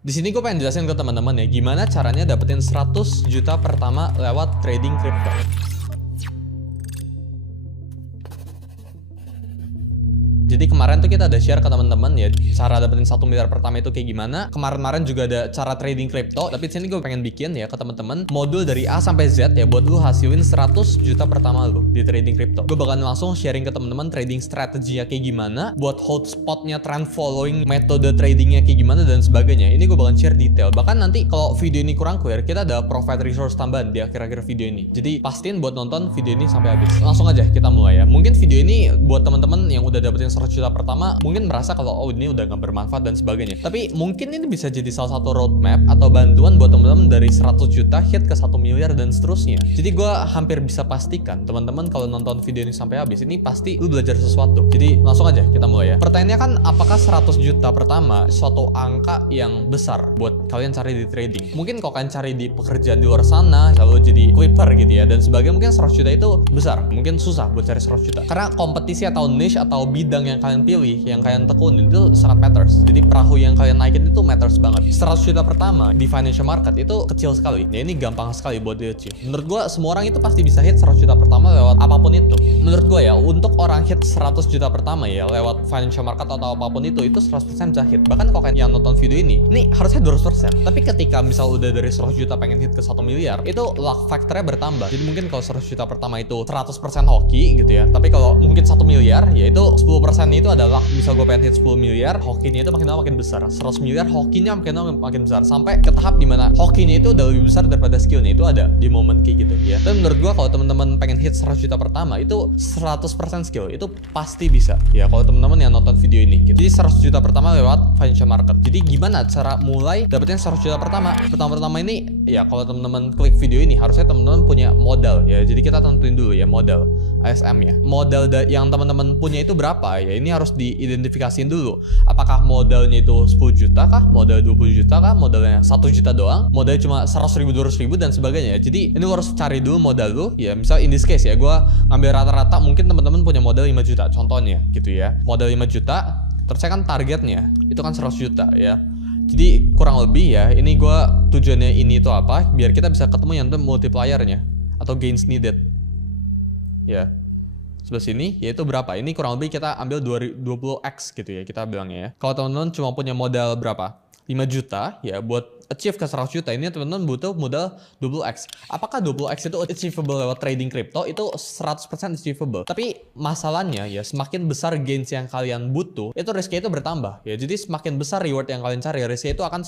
Di sini gue pengen jelasin ke teman-teman ya, gimana caranya dapetin 100 juta pertama lewat trading crypto. Jadi kemarin tuh kita ada share ke teman-teman ya, cara dapetin 1 miliar pertama itu kayak gimana. Kemarin-kemarin juga ada cara trading crypto, tapi di sini gue pengen bikin ya ke teman-teman modul dari A sampai Z ya buat lu hasilin 100 juta pertama lu di trading crypto. Gue bakalan langsung sharing ke teman-teman trading strateginya kayak gimana, buat hold spotnya, trend following, metode tradingnya kayak gimana dan sebagainya. Ini gue bakalan share detail. Bahkan nanti kalau video ini kurang clear, kita ada provide resource tambahan di akhir-akhir video ini. Jadi pastiin buat nonton video ini sampai habis. Langsung aja kita mulai ya. Mungkin video ini buat teman-teman yang udah dapetin 100 juta pertama mungkin merasa kalau oh ini udah nggak bermanfaat dan sebagainya. Tapi mungkin ini bisa jadi salah satu roadmap atau bantuan buat teman-teman dari 100 juta hit ke 1 miliar dan seterusnya. Jadi gue hampir bisa pastikan teman-teman kalau nonton video ini sampai habis ini pasti lu belajar sesuatu. Jadi langsung aja kita mulai ya. Pertanyaannya kan apakah 100 juta pertama suatu angka yang besar buat kalian cari di trading? Mungkin kalau kalian cari di pekerjaan di luar sana lalu jadi clipper gitu ya dan sebagainya, mungkin 100 juta itu besar. Mungkin susah buat cari 100 juta. Karena kompetisi atau niche atau bidang yang kalian pilih, yang kalian tekunin itu sangat matters. Jadi perahu yang kalian naikin itu matters banget. 100 juta pertama di financial market itu kecil sekali. Ya ini gampang sekali buat di achieve. Menurut gue semua orang itu pasti bisa hit 100 juta pertama lewat apapun itu. Menurut gue ya, untuk orang hit 100 juta pertama ya lewat financial market atau apapun itu 100% bisa hit. Bahkan kalau kalian yang nonton video ini harusnya 200%. Tapi ketika misal udah dari 100 juta pengen hit ke 1 miliar, itu luck factornya bertambah. Jadi mungkin kalau 100 juta pertama itu 100% hoki gitu ya. Tapi kalau mungkin 1 miliar, ya itu 10% itu adalah misal gue pengen hit 10 miliar, hokinya itu makin lama makin besar. 100 miliar, hokinya makin lama makin besar. Sampai ke tahap dimana hokinya itu udah lebih besar daripada skillnya. Itu ada di momen kayak gitu ya. Dan menurut gue kalau teman-teman pengen hit 100 juta pertama itu 100% skill. Itu pasti bisa. Ya kalau teman-teman yang nonton video ini gitu. Jadi 100 juta pertama lewat financial market. Jadi gimana cara mulai dapetin 100 juta pertama? Pertama-tama ini ya kalau teman-teman klik video ini harusnya teman-teman punya modal ya. Jadi kita tentuin dulu ya modal ASM ya. Modal yang teman-teman punya itu berapa ya? Ini harus diidentifikasiin dulu. Apakah modalnya itu 10 juta kah? Modal 20 juta kah? Modalnya 1 juta doang? Modalnya cuma 100 ribu, 200 ribu dan sebagainya. Jadi ini harus cari dulu modal lu ya. Misal in this case ya, gue ngambil rata-rata mungkin teman-teman punya modal 5 juta contohnya gitu ya. Modal 5 juta, terus saya kan targetnya itu kan 100 juta ya. Jadi kurang lebih ya, ini gue tujuannya ini itu apa? Biar kita bisa ketemu yang itu multipliernya atau gains needed ya. Sebelah sini yaitu berapa? Ini kurang lebih kita ambil 20x gitu ya kita bilangnya ya. Kalau teman-teman cuma punya modal berapa? 5 juta ya buat achieve ke 100 juta ini teman-teman butuh modal 20x. Apakah 20x itu achievable lewat trading crypto? Itu 100% achievable. Tapi masalahnya ya semakin besar gains yang kalian butuh, itu risknya itu bertambah ya. Jadi semakin besar reward yang kalian cari, risknya itu akan